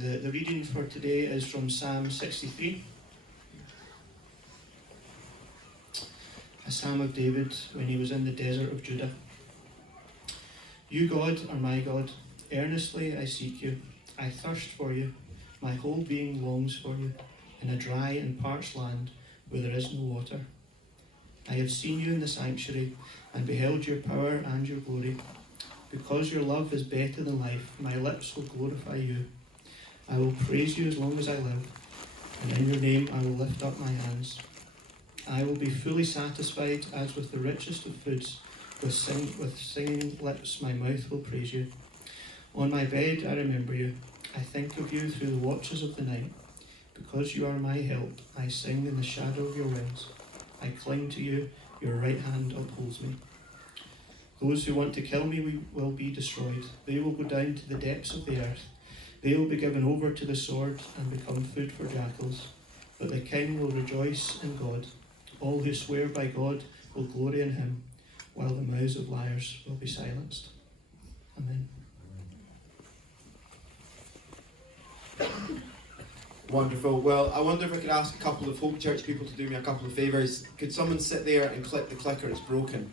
The reading for today is from Psalm 63, a psalm of David when he was in the desert of Judah. You, God, are my God. Earnestly I seek you. I thirst for you. My whole being longs for you, in a dry and parched land where there is no water. I have seen you in the sanctuary and beheld your power and your glory. Because your love is better than life, my lips will glorify you. I will praise you as long as I live, and in your name I will lift up my hands. I will be fully satisfied as with the richest of foods. With singing lips my mouth will praise you. On my bed I remember you. I think of you through the watches of the night. Because you are my help, I sing in the shadow of your wings. I cling to you, your right hand upholds me. Those who want to kill me will be destroyed. They will go down to the depths of the earth. They will be given over to the sword and become food for jackals. But the king will rejoice in God. All who swear by God will glory in him, while the mouths of liars will be silenced. Amen. Wonderful. Well, I wonder if I could ask a couple of Hope Church people to do me a couple of favours. Could someone sit there and click the clicker? It's broken.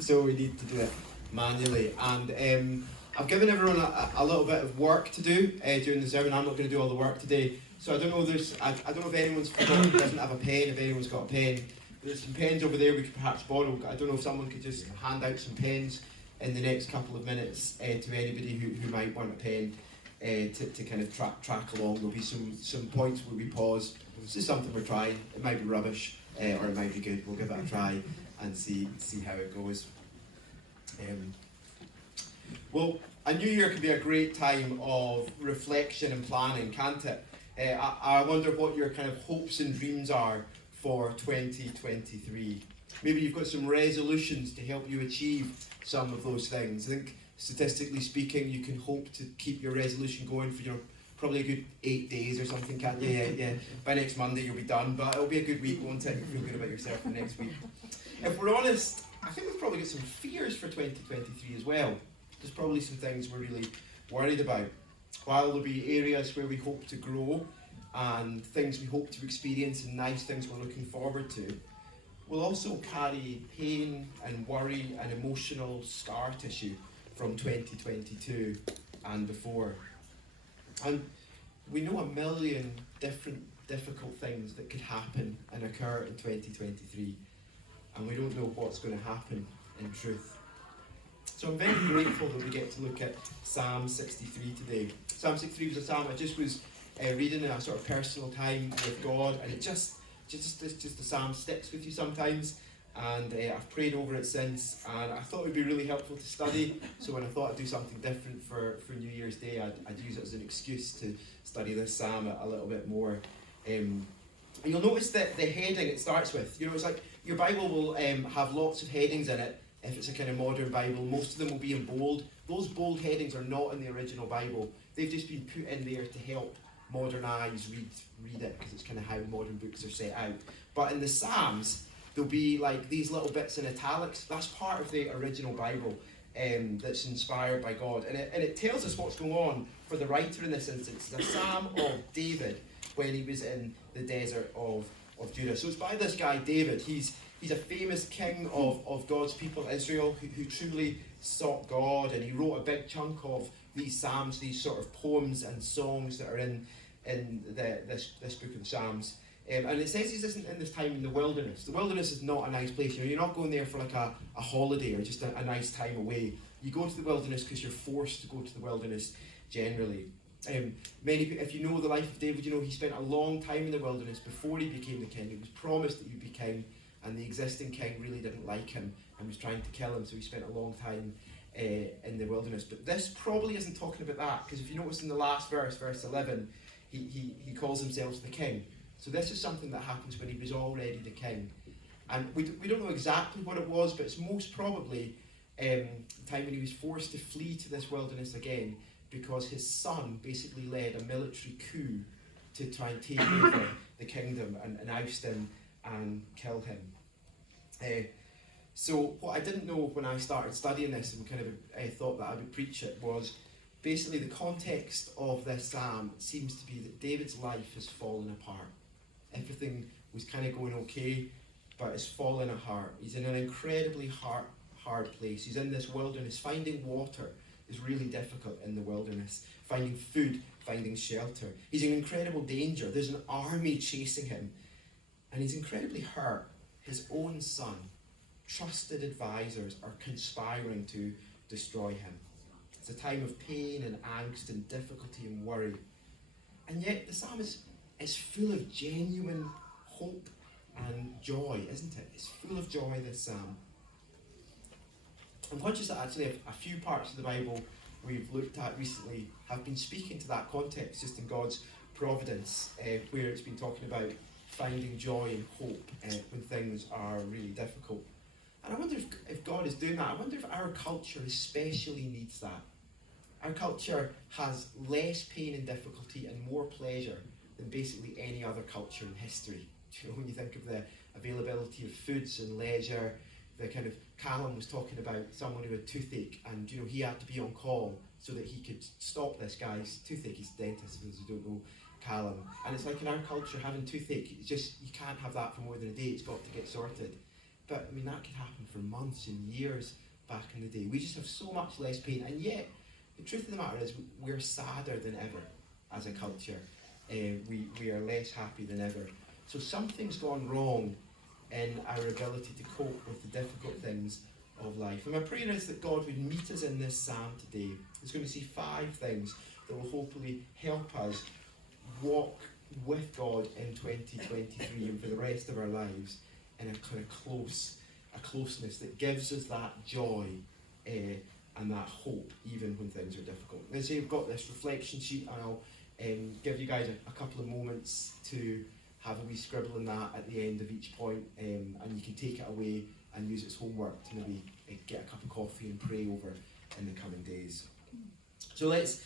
So we need to do it manually. And I've given everyone a little bit of work to do during the sermon. I'm not going to do all the work today. So I don't know if anyone's forgotten, doesn't have a pen, if anyone's got a pen. There's some pens over there we could perhaps borrow. I don't know if someone could just hand out some pens in the next couple of minutes to anybody who might want a pen. To kind of track along. There'll be some points where we pause. This is something we're trying. It might be rubbish or it might be good. We'll give it a try and see how it goes. Well, a new year can be a great time of reflection and planning, can't it? I wonder what your kind of hopes and dreams are for 2023. Maybe you've got some resolutions to help you achieve some of those things. I think statistically speaking, you can hope to keep your resolution going for probably a good 8 days or something, can't you? Yeah. By next Monday you'll be done, but it'll be a good week, won't it? You'll feel good about yourself for next week. If we're honest, I think we've probably got some fears for 2023 as well. There's probably some things we're really worried about. While there'll be areas where we hope to grow and things we hope to experience and nice things we're looking forward to, we'll also carry pain and worry and emotional scar tissue from 2022 and before. And we know a million different difficult things that could happen and occur in 2023, and we don't know what's going to happen in truth. So I'm very grateful that we get to look at Psalm 63 today. Psalm 63 was a psalm I just was reading in a sort of personal time with God, and it just the psalm sticks with you sometimes. And I've prayed over it since, and I thought it would be really helpful to study. So when I thought I'd do something different for New Year's Day, I'd use it as an excuse to study this psalm a little bit more. And you'll notice that the heading it starts with, it's like your Bible will have lots of headings in it. If it's a kind of modern Bible, most of them will be in bold. Those bold headings are not in the original Bible. They've just been put in there to help modern eyes read it, because it's kind of how modern books are set out. But in the Psalms, there'll be like these little bits in italics. That's part of the original Bible that's inspired by God. And it tells us what's going on for the writer in this instance. It's a psalm of David when he was in the desert of Judah. So it's by this guy David. He's a famous king of God's people, Israel, who truly sought God. And he wrote a big chunk of these psalms, these sort of poems and songs that are in this book of the Psalms. And it says he's in this time in the wilderness. The wilderness is not a nice place. You're not going there for like a holiday or just a nice time away. You go to the wilderness because you're forced to go to the wilderness generally. Many people, if you know the life of David, he spent a long time in the wilderness before he became the king. He was promised that he'd be king, and the existing king really didn't like him and was trying to kill him, so he spent a long time in the wilderness. But this probably isn't talking about that, because if you notice in the last verse, verse 11, he calls himself the king. So this is something that happens when he was already the king. And we don't know exactly what it was, but it's most probably the time when he was forced to flee to this wilderness again, because his son basically led a military coup to try and take over the kingdom and oust him and kill him. So what I didn't know when I started studying this and kind of thought that I would preach it was Basically, the context of this psalm seems to be that David's life has fallen apart. Everything was kind of going okay, but it's fallen apart. He's in an incredibly hard place. He's in this wilderness. Finding water is really difficult in the wilderness. Finding food, finding shelter. He's in incredible danger. There's an army chasing him. And he's incredibly hurt. His own son, trusted advisors, are conspiring to destroy him. It's a time of pain and angst and difficulty and worry. And yet the psalm is full of genuine hope and joy, isn't it? It's full of joy, this psalm. I'm conscious that actually a few parts of the Bible we've looked at recently have been speaking to that context, just in God's providence, where it's been talking about finding joy and hope when things are really difficult. And I wonder if God is doing that. I wonder if our culture especially needs that. Our culture has less pain and difficulty and more pleasure than basically any other culture in history. You know, when you think of the availability of foods and leisure, the kind of, Callum was talking about someone who had toothache, and you know, he had to be on call so that he could stop this guy's toothache. He's a dentist, for those who don't know Callum. And it's like in our culture, having toothache, it's just, you can't have that for more than a day, it's got to get sorted. But I mean, that could happen for months and years back in the day. We just have so much less pain, and yet the truth of the matter is we're sadder than ever as a culture. We are less happy than ever. So something's gone wrong in our ability to cope with the difficult things of life. And my prayer is that God would meet us in this psalm today. He's going to see 5 things that will hopefully help us walk with God in 2023 and for the rest of our lives in a kind of closeness that gives us that joy and that hope even when things are difficult. Let's say you've got this reflection sheet, and I'll give you guys a couple of moments to have a wee scribble in that at the end of each point, and you can take it away and use it as homework to maybe get a cup of coffee and pray over in the coming days. So let's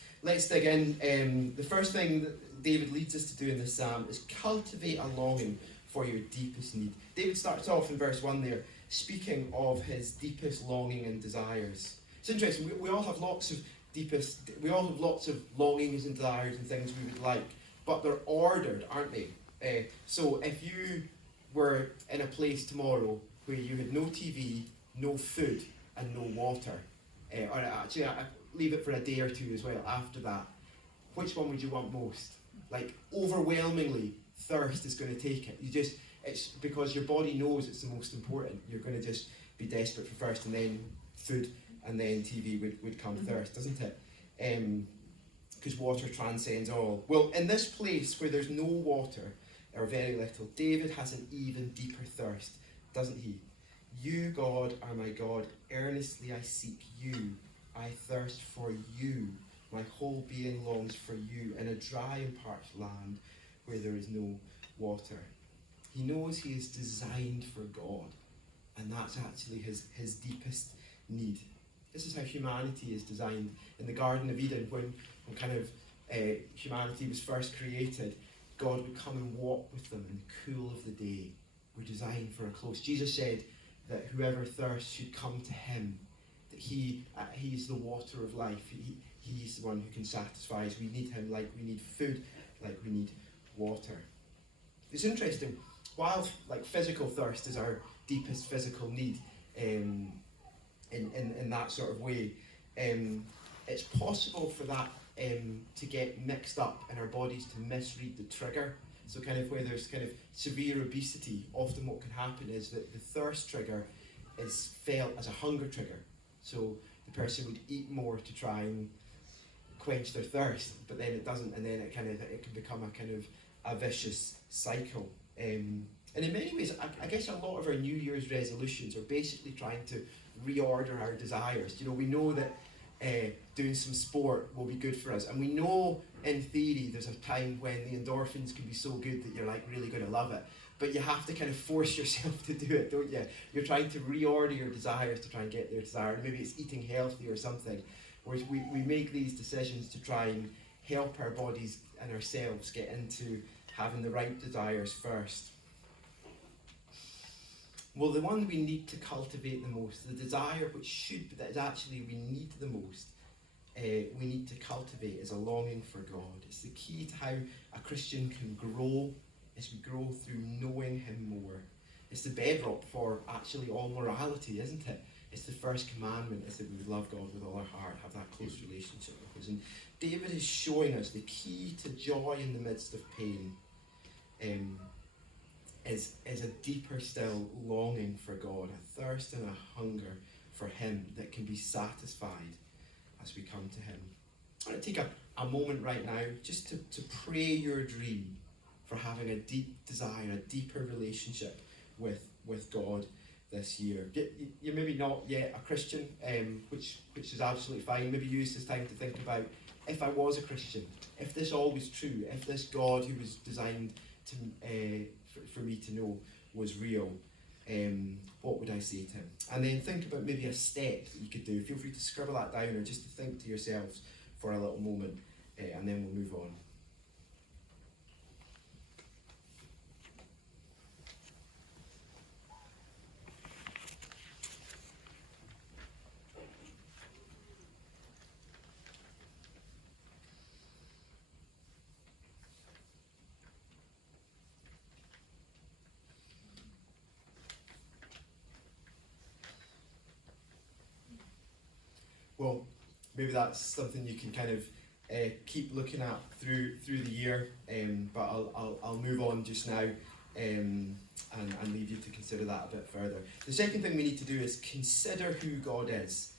dig in. The first thing that David leads us to do in this psalm is cultivate a longing for your deepest need. David starts off in verse 1 there, speaking of his deepest longing and desires. It's interesting, we all have lots of longings and desires and things we would like, but they're ordered, aren't they? So if you were in a place tomorrow where you had no TV, no food, and no water, or actually I leave it for a day or two as well after that, which one would you want most? Like, overwhelmingly, thirst is going to take it. It's because your body knows it's the most important. You're going to just be desperate for first, and then food, and then TV would come first, doesn't it? Because water transcends all. Well, in this place where there's no water, or very little, David has an even deeper thirst, doesn't he? You, God, are my God. Earnestly I seek you. I thirst for you. My whole being longs for you in a dry and parched land where there is no water. He knows he is designed for God, and that's actually his deepest need. This is how humanity is designed. In the Garden of Eden, when kind of humanity was first created, God would come and walk with them in the cool of the day. We're designed for a close. Jesus said that whoever thirsts should come to him, that he's the water of life. He's the one who can satisfy us. We need him like we need food, like we need water. It's interesting, while like physical thirst is our deepest physical need in that sort of way, it's possible for that to get mixed up in our bodies, to misread the trigger. So kind of where there's kind of severe obesity, often what can happen is that the thirst trigger is felt as a hunger trigger. So the person would eat more to try and quench their thirst, but then it doesn't, and then it can become a kind of a vicious cycle. And in many ways, I guess a lot of our New Year's resolutions are basically trying to reorder our desires. You know, we know that doing some sport will be good for us, and we know in theory there's a time when the endorphins can be so good that you're like really going to love it, but you have to kind of force yourself to do it, don't you? You're trying to reorder your desires to try and get their desire. Maybe it's eating healthy or something, whereas we make these decisions to try and help our bodies and ourselves get into having the right desires first. Well, the one we need to cultivate the most, the desire that is actually we need the most, we need to cultivate is a longing for God. It's the key to how a Christian can grow as we grow through knowing him more. It's the bedrock for actually all morality, isn't it? It's the first commandment, is that we would love God with all our heart, have that close relationship with us. And David is showing us the key to joy in the midst of pain is a deeper still longing for God, a thirst and a hunger for him that can be satisfied as we come to him. I want to take a moment right now just to pray your dream for having a deep desire, a deeper relationship with God this year. You're maybe not yet a Christian, which is absolutely fine. Maybe use this time to think about, if I was a Christian, if this all was true, if this God who was designed to for me to know was real, what would I say to him? And then think about maybe a step that you could do. Feel free to scribble that down or just to think to yourselves for a little moment, and then we'll move on. Well, maybe that's something you can kind of keep looking at through the year, but I'll move on just now and leave you to consider that a bit further. The second thing we need to do is consider who God is.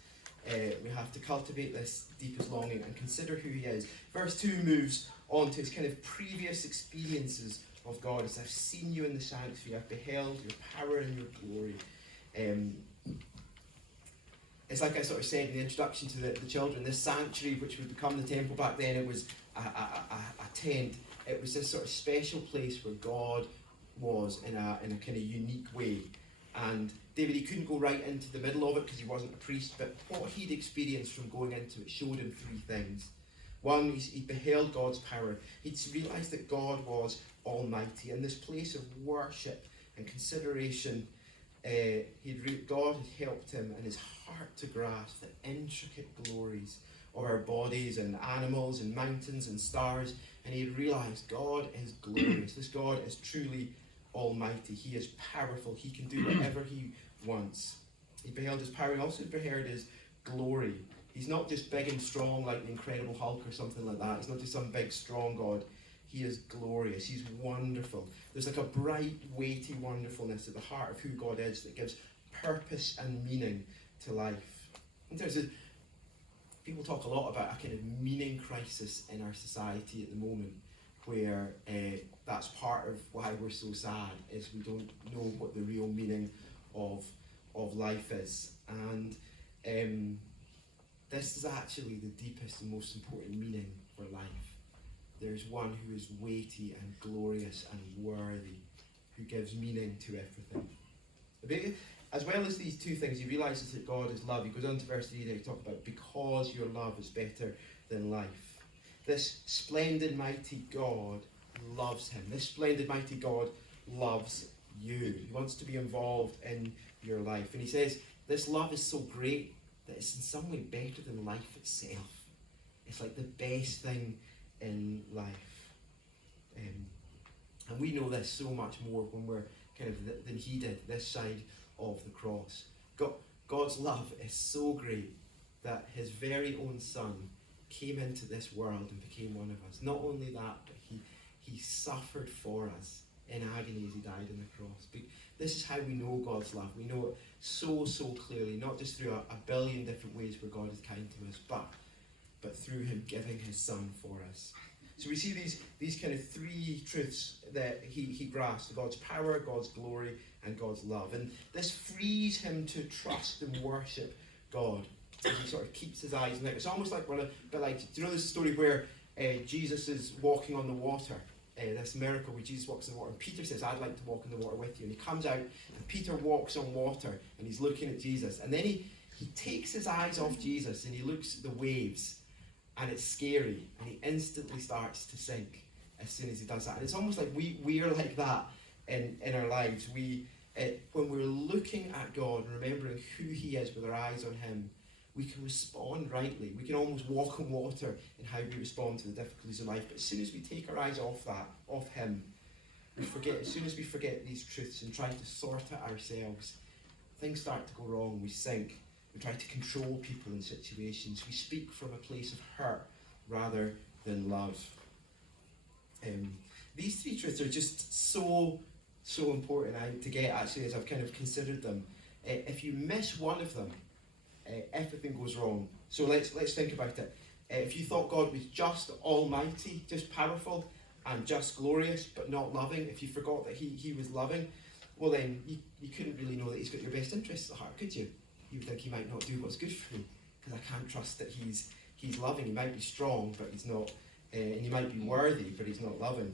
We have to cultivate this deepest longing and consider who he is. Verse 2 moves on to his kind of previous experiences of God. As I've seen you in the sanctuary, I've beheld your power and your glory. It's like I sort of said in the introduction to the children, this sanctuary, which would become the temple back then, it was a tent. It was this sort of special place where God was in a kind of unique way. And David, he couldn't go right into the middle of it because he wasn't a priest, but what he'd experienced from going into it showed him three things. One, he beheld God's power. He'd realised that God was almighty. In this place of worship and consideration, God had helped him in his heart to grasp the intricate glories of our bodies and animals and mountains and stars, and he had realised God is glorious. This God is truly almighty. He is powerful. He can do whatever he wants. He beheld his power. He also beheld his glory. He's not just big and strong like the Incredible Hulk or something like that. He's not just some big strong God. He is glorious. He's wonderful. There's like a bright, weighty wonderfulness at the heart of who God is that gives purpose and meaning to life. And people talk a lot about a kind of meaning crisis in our society at the moment, where that's part of why we're so sad, is we don't know what the real meaning of life is. And this is actually the deepest and most important meaning for life. There's one who is weighty and glorious and worthy, who gives meaning to everything. As well as these two things, he realises that God is love. He goes on to verse 3 and he talks about, because your love is better than life. This splendid, mighty God loves him. This splendid, mighty God loves you. He wants to be involved in your life. And he says, this love is so great that it's in some way better than life itself. It's like the best thing in life. And we know this so much more when we're kind of than he did this side of the cross. God's love is so great that his very own son came into this world and became one of us. Not only that, but he suffered for us in agony as he died on the cross. But this is how we know God's love. We know it so clearly, not just through a billion different ways where God is kind to us, but through him giving his son for us. So we see these kind of three truths that he grasps: God's power, God's glory, and God's love. And this frees him to trust and worship God. He sort of keeps his eyes on it. It's almost like do you know this story where Jesus is walking on the water? This miracle where Jesus walks on the water, and Peter says, I'd like to walk in the water with you. And he comes out, and Peter walks on water, and he's looking at Jesus. And then he takes his eyes off Jesus, and he looks at the waves, and it's scary, and he instantly starts to sink as soon as he does that. And it's almost like we are like that in our lives. When we're looking at God and remembering who he is with our eyes on him, we can respond rightly. We can almost walk on water in how we respond to the difficulties of life. But as soon as we take our eyes off that, off him, we forget. As soon as we forget these truths and try to sort it ourselves, things start to go wrong. We sink. We try to control people and situations. We speak from a place of hurt rather than love. These three truths are just so important to get, actually, as I've kind of considered them. If you miss one of them, everything goes wrong. So let's think about it. If you thought God was just almighty, just powerful, and just glorious, but not loving, if you forgot that he was loving, well then you couldn't really know that he's got your best interests at heart, could you? You would think he might not do what's good for me, because I can't trust that he's loving. He might be strong, but he's not, and he might be worthy, but he's not loving.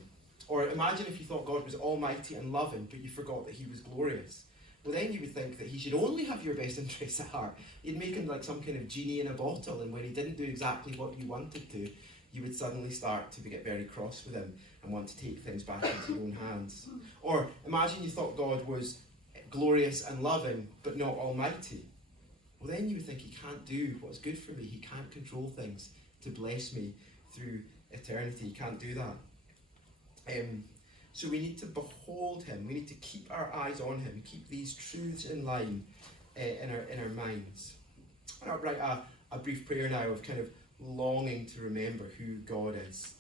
Or imagine if you thought God was almighty and loving, but you forgot that he was glorious. Well, then you would think that he should only have your best interests at heart. You'd make him like some kind of genie in a bottle, and when he didn't do exactly what you wanted to, you would suddenly start to get very cross with him and want to take things back into your own hands. Or imagine you thought God was glorious and loving, but not almighty. Well, then you would think he can't do what's good for me. He can't control things to bless me through eternity. He can't do that. So we need to behold him. We need to keep our eyes on him. Keep these truths in line in our minds. And I'll write a brief prayer now of kind of longing to remember who God is.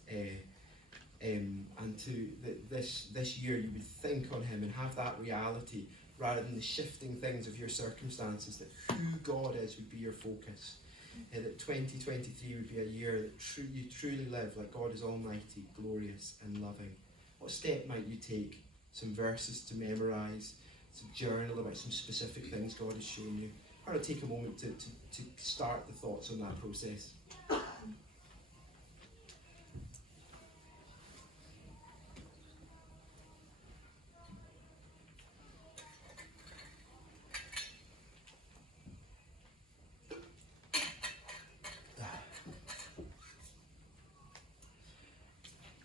And to this year you would think on him and have that reality rather than the shifting things of your circumstances, that who God is would be your focus. That 2023 would be a year that you truly live like God is almighty, glorious and loving. What step might you take? Some verses to memorise, some journal about some specific things God has shown you. Or take a moment to start the thoughts on that process.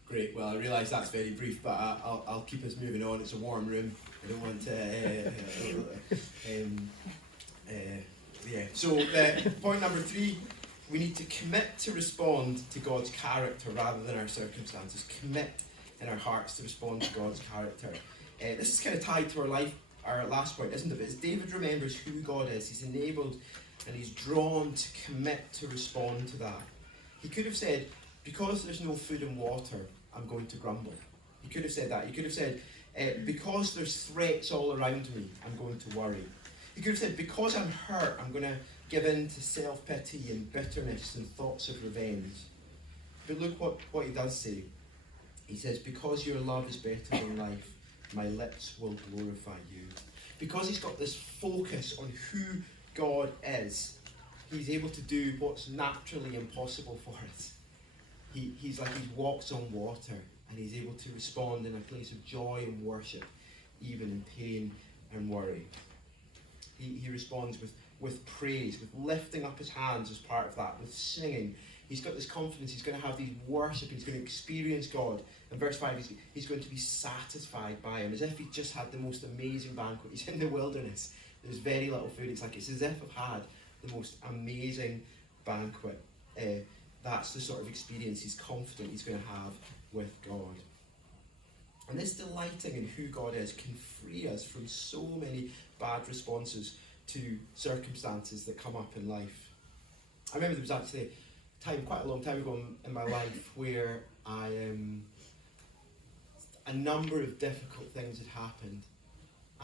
Great. Well, I realise that's very brief, but I'll keep us moving on. It's a warm room. I don't want to. So point number 3, we need to commit to respond to God's character rather than our circumstances. Commit in our hearts to respond to God's character. This is kind of tied to our last point, isn't it? As David remembers who God is, he's enabled and he's drawn to commit to respond to that. He could have said, because there's no food and water, I'm going to grumble. He could have said that. He could have said, because there's threats all around me, I'm going to worry. He could have said, because I'm hurt, I'm going to give in to self-pity and bitterness and thoughts of revenge. But look what he does say. He says, because your love is better than life, my lips will glorify you. Because he's got this focus on who God is, he's able to do what's naturally impossible for us. He's like he walks on water, and he's able to respond in a place of joy and worship, even in pain and worry. He responds with praise, with lifting up his hands as part of that, with singing. He's got this confidence, he's going to have these worship, he's going to experience God. In verse 5, he's going to be satisfied by him, as if he just had the most amazing banquet. He's in the wilderness, there's very little food. It's as if I've had the most amazing banquet. That's the sort of experience he's confident he's going to have with God. And this delighting in who God is can free us from so many bad responses to circumstances that come up in life. I remember there was actually a time, quite a long time ago in my life, where a number of difficult things had happened,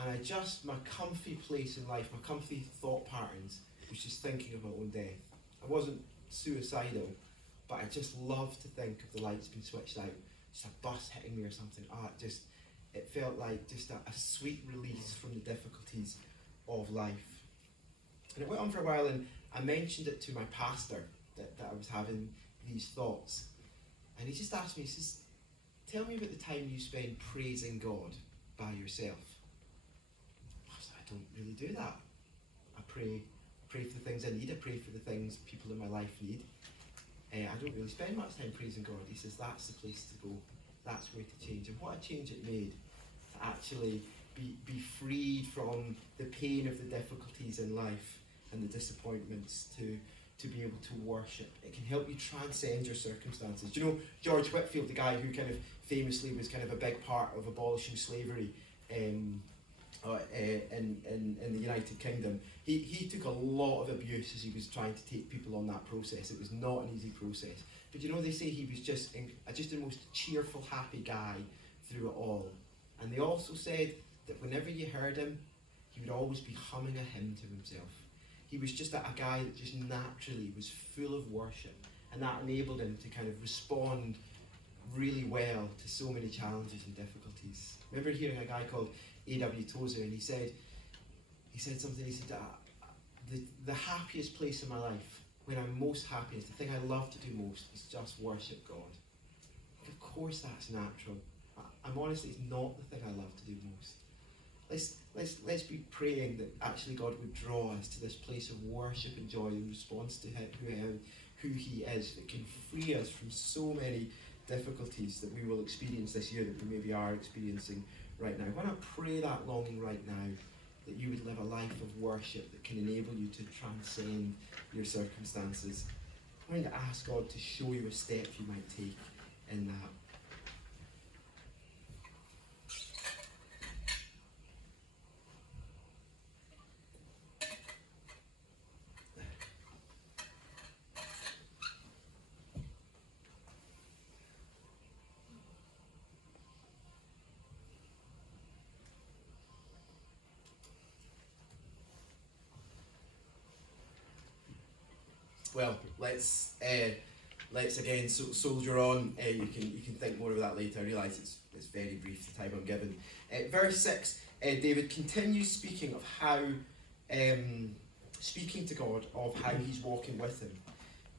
and my comfy place in life, my comfy thought patterns, was just thinking of my own death. I wasn't suicidal, but I just loved to think of the lights being switched out, just a bus hitting me or something. It felt like just a sweet release from the difficulties of life. And it went on for a while, and I mentioned it to my pastor that I was having these thoughts. And he just asked me, he says, tell me about the time you spend praising God by yourself. I said, I don't really do that. I pray for the things I need, I pray for the things people in my life need. I don't really spend much time praising God. He says, that's the place to go. That's where to change. And what a change it made to actually be freed from the pain of the difficulties in life and the disappointments to be able to worship. It can help you transcend your circumstances. Do you know George Whitfield, the guy who kind of famously was kind of a big part of abolishing slavery in the United Kingdom? He took a lot of abuse as he was trying to take people on that process. It was not an easy process. But you know, they say he was just the most cheerful, happy guy through it all. And they also said that whenever you heard him, he would always be humming a hymn to himself. He was just a guy that just naturally was full of worship, and that enabled him to kind of respond really well to so many challenges and difficulties. I remember hearing a guy called A.W. Tozer, and he said something. He said, the happiest place in my life, when I'm most happiest, the thing I love to do most, is just worship God. Of course that's natural. I'm honestly, it's not the thing I love to do most. Let's be praying that actually God would draw us to this place of worship and joy in response to who He is. It can free us from so many difficulties that we will experience this year, that we maybe are experiencing right now. Why not pray that longing right now, that you would live a life of worship that can enable you to transcend your circumstances? I'm going to ask God to show you a step you might take in that. Well, let's again soldier on. You can think more of that later. I realise it's very brief, the time I'm given. Verse 6, David continues speaking of how speaking to God, of how he's walking with Him,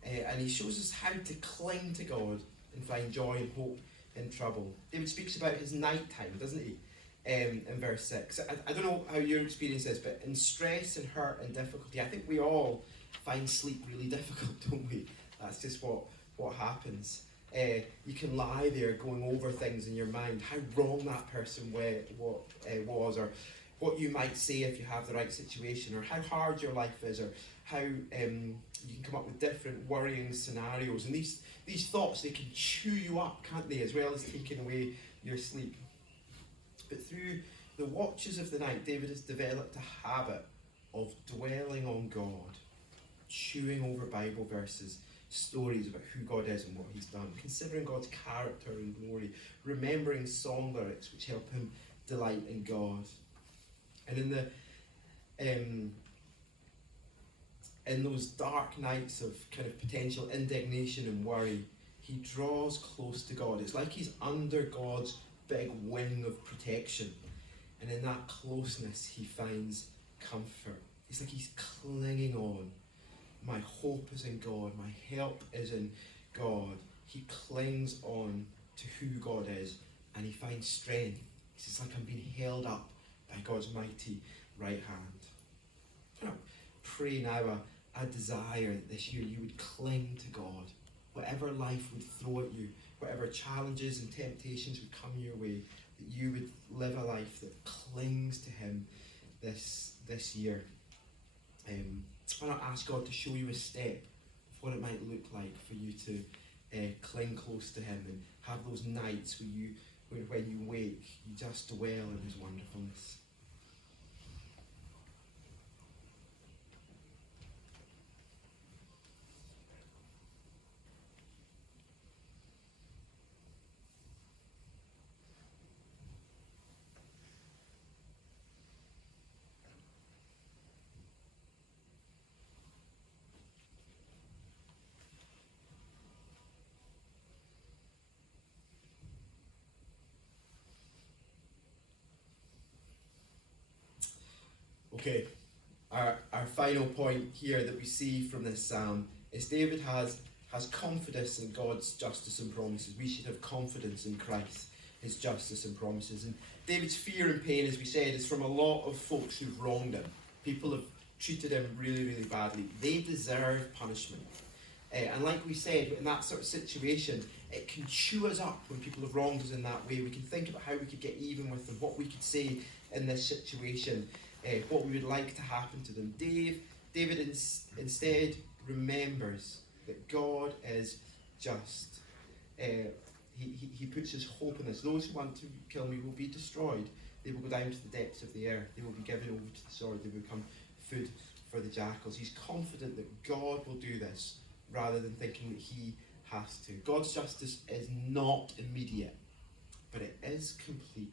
and he shows us how to cling to God and find joy and hope in trouble. David speaks about his night time, doesn't he? In verse 6. I don't know how your experience is, but in stress and hurt and difficulty, I think we all find sleep really difficult, don't we? That's just what happens. You can lie there going over things in your mind, how wrong that person was, or what you might say if you have the right situation, or how hard your life is, or how you can come up with different worrying scenarios. And these thoughts, they can chew you up, can't they, as well as taking away your sleep. But through the watches of the night, David has developed a habit of dwelling on God, chewing over Bible verses, stories about who God is and what He's done, considering God's character and glory, remembering song lyrics which help him delight in God. And in those dark nights of kind of potential indignation and worry, he draws close to God. It's like he's under God's big wing of protection, and in that closeness he finds comfort. It's like he's clinging on. My hope is in God, my help is in God. He clings on to who God is, and he finds strength. It's just like I'm being held up by God's mighty right hand. You know, pray now a desire that this year you would cling to God. Whatever life would throw at you, whatever challenges and temptations would come your way, that you would live a life that clings to Him this year. Why not ask God to show you a step of what it might look like for you to cling close to Him and have those nights where when you wake, you just dwell in His wonderfulness. Okay, our final point here that we see from this psalm is David has confidence in God's justice and promises. We should have confidence in Christ, His justice and promises. And David's fear and pain, as we said, is from a lot of folks who've wronged him. People have treated him really, really badly. They deserve punishment. And like we said, in that sort of situation, it can chew us up when people have wronged us in that way. We can think about how we could get even with them, what we could say in this situation, what we would like to happen to them. David instead remembers that God is just. He puts his hope in this. Those who want to kill me will be destroyed. They will go down to the depths of the earth. They will be given over to the sword. They will become food for the jackals. He's confident that God will do this rather than thinking that he has to. God's justice is not immediate, but it is complete.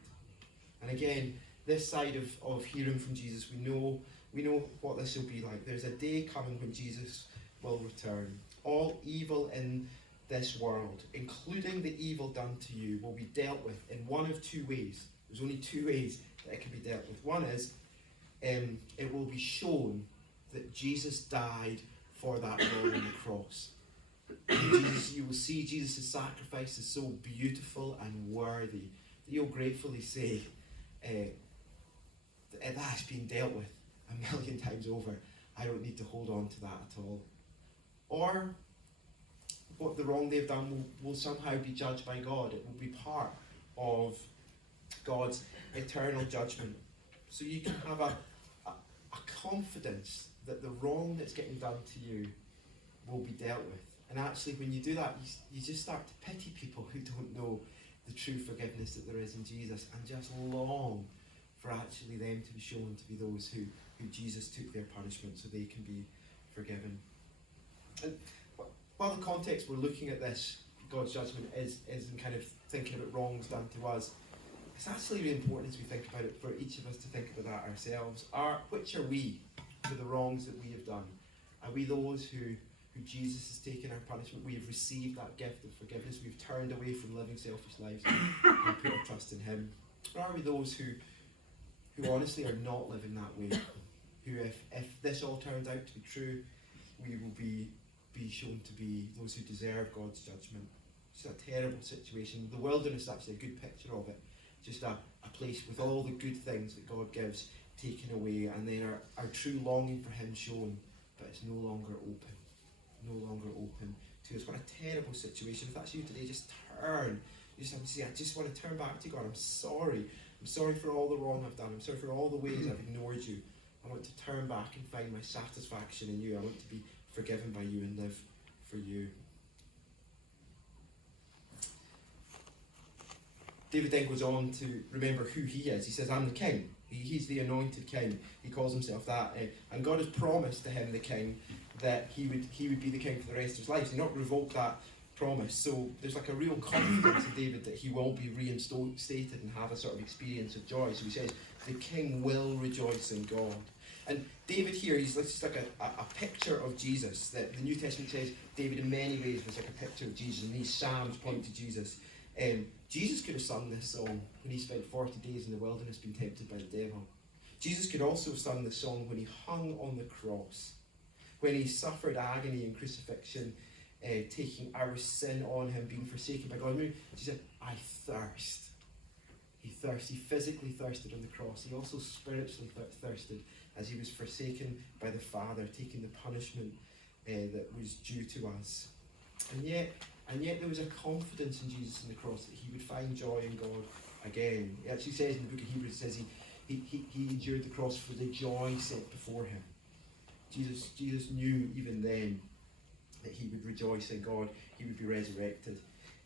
And again, this side of hearing from Jesus, we know what this will be like. There's a day coming when Jesus will return. All evil in this world, including the evil done to you, will be dealt with in one of two ways. There's only two ways that it can be dealt with. One is it will be shown that Jesus died for that wrong on the cross. You will see Jesus' sacrifice is so beautiful and worthy that you'll gratefully say, that's been dealt with a million times over. I don't need to hold on to that at all. Or what the wrong they've done will somehow be judged by God. It will be part of God's eternal judgment. So you can have a confidence that the wrong that's getting done to you will be dealt with. And actually, when you do that, you just start to pity people who don't know the true forgiveness that there is in Jesus, and just long for actually them to be shown to be those who Jesus took their punishment so they can be forgiven. And while the context we're looking at this, God's judgment, is in kind of thinking about wrongs done to us, it's actually really important as we think about it for each of us to think about that ourselves. Which are we for the wrongs that we have done? Are we those who Jesus has taken our punishment? We have received that gift of forgiveness. We've turned away from living selfish lives and put our trust in him. Or are we those who honestly are not living that way? Who, if this all turns out to be true, we will be shown to be those who deserve God's judgment. It's a terrible situation. The wilderness is actually a good picture of it. Just a place with all the good things that God gives taken away, and then our true longing for him shown, but it's no longer open. No longer open to us. What a terrible situation. If that's you today, just turn. You just have to say, I just want to turn back to God. I'm sorry. I'm sorry for all the wrong I've done. I'm sorry for all the ways I've ignored you. I want to turn back and find my satisfaction in you. I want to be forgiven by you and live for you. David then goes on to remember who he is. He says, I'm the king. He's the anointed king. He calls himself that. And God has promised to him, the king, that he would be the king for the rest of his life. He's not revoked that promise. So there's like a real confidence in David that he will be reinstated and have a sort of experience of joy. So he says, the king will rejoice in God. And David here, he's just like a picture of Jesus. That the New Testament says David in many ways was like a picture of Jesus, and these psalms point to Jesus. Jesus could have sung this song when he spent 40 days in the wilderness being tempted by the devil. Jesus could also have sung this song when he hung on the cross, when he suffered agony and crucifixion, taking our sin on him, being forsaken by God. Jesus said, I thirst. He physically thirsted on the cross. He also spiritually thirsted as he was forsaken by the Father, taking the punishment that was due to us. And yet there was a confidence in Jesus on the cross that he would find joy in God again. It actually says in the book of Hebrews, it says he endured the cross for the joy set before him. Jesus knew even then that he would rejoice in God, he would be resurrected,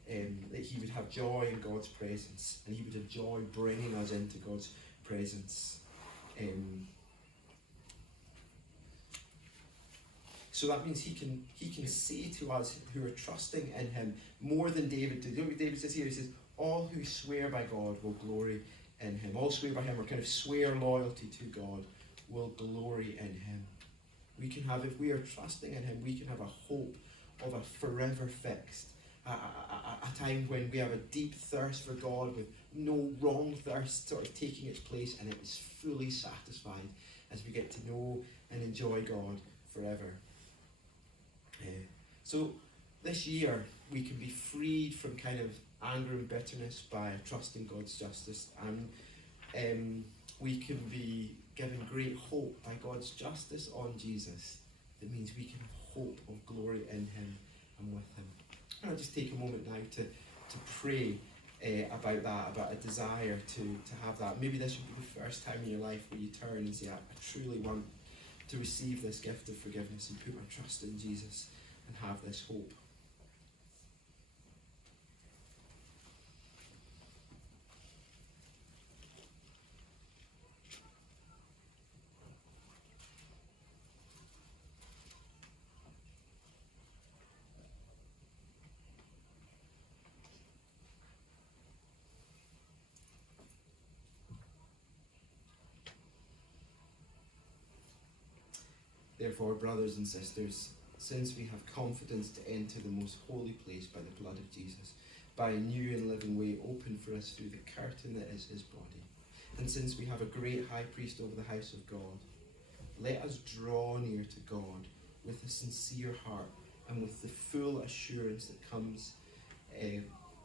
that he would have joy in God's presence, and he would have joy bringing us into God's presence. So that means he can say to us who are trusting in him more than David did. You know what David says here? He says, all who swear by God will glory in him. All swear by him, or kind of swear loyalty to God, will glory in him. We can have, if we are trusting in him, we can have a hope of a forever fixed. A time when we have a deep thirst for God with no wrong thirst sort of taking its place, and it is fully satisfied as we get to know and enjoy God forever. So this year we can be freed from kind of anger and bitterness by trusting God's justice, and we can be given great hope by God's justice on Jesus. That means we can have hope of glory in him and with him. I'll just take a moment now to pray about that, about a desire to have that. Maybe this would be the first time in your life where you turn and say, I truly want to receive this gift of forgiveness and put our trust in Jesus and have this hope. Therefore, brothers and sisters, since we have confidence to enter the most holy place by the blood of Jesus, by a new and living way opened for us through the curtain that is his body, and since we have a great high priest over the house of God, let us draw near to God with a sincere heart and with the full assurance that comes,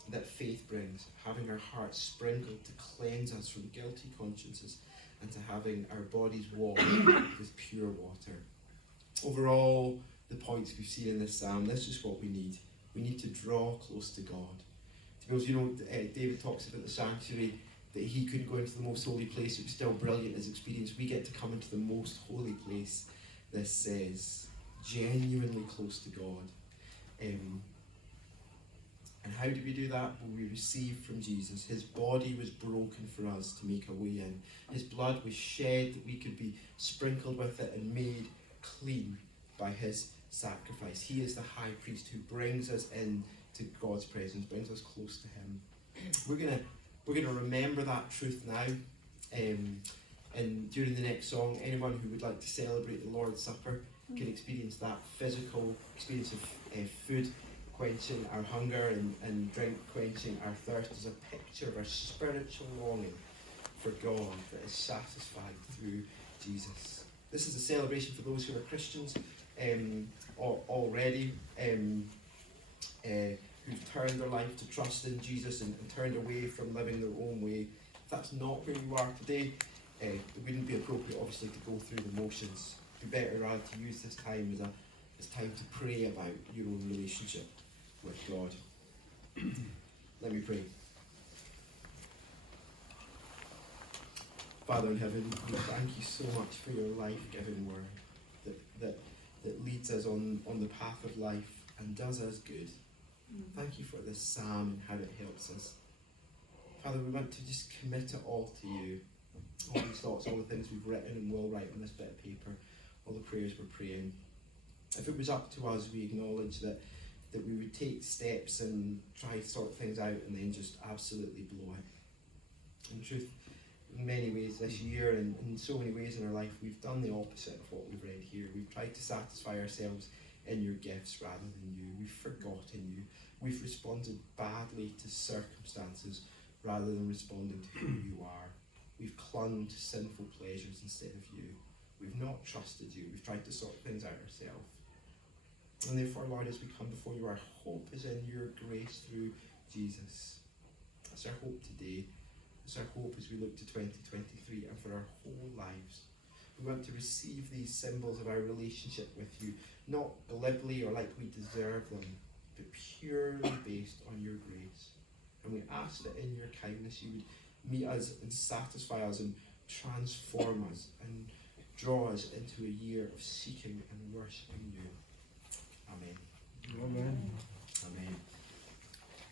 that faith brings, having our hearts sprinkled to cleanse us from guilty consciences and to having our bodies washed with pure water. Overall, the points we've seen in this psalm, this is what we need. We need to draw close to God. To be honest, David talks about the sanctuary, that he couldn't go into the most holy place. It was still brilliant, his experience. We get to come into the most holy place, this says, genuinely close to God. And how do we do that? Well, we receive from Jesus. His body was broken for us to make a way in. His blood was shed that we could be sprinkled with it and made clean by his sacrifice. He is the high priest who brings us in to God's presence, brings us close to him. We're gonna remember that truth now. And during the next song, anyone who would like to celebrate the Lord's Supper can experience that physical experience of food quenching our hunger and drink quenching our thirst as a picture of our spiritual longing for God that is satisfied through Jesus. This is a celebration for those who are Christians already, who've turned their life to trust in Jesus and turned away from living their own way. If that's not where you are today, it wouldn't be appropriate, obviously, to go through the motions. It'd be better rather to use this time as time to pray about your own relationship with God. Let me pray. Father in heaven, we thank you so much for your life-giving word that leads us on the path of life and does us good. Thank you for this psalm and how it helps us. Father, we want to just commit it all to you. All these thoughts, all the things we've written and will write on this bit of paper, all the prayers we're praying. If it was up to us, we acknowledge that we would take steps and try to sort things out and then just absolutely blow it. In truth, in many ways this year and in so many ways in our life, we've done the opposite of what we've read here. We've tried to satisfy ourselves in your gifts rather than you. We've forgotten you. We've responded badly to circumstances rather than responding to who you are. We've clung to sinful pleasures instead of you. We've not trusted you. We've tried to sort things out ourselves. And therefore, Lord, as we come before you, our hope is in your grace through Jesus. That's our hope today. It's our hope as we look to 2023 and for our whole lives. We want to receive these symbols of our relationship with you, not glibly or like we deserve them, but purely based on your grace. And we ask that in your kindness you would meet us and satisfy us and transform us and draw us into a year of seeking and worshipping you. Amen. Amen. Amen.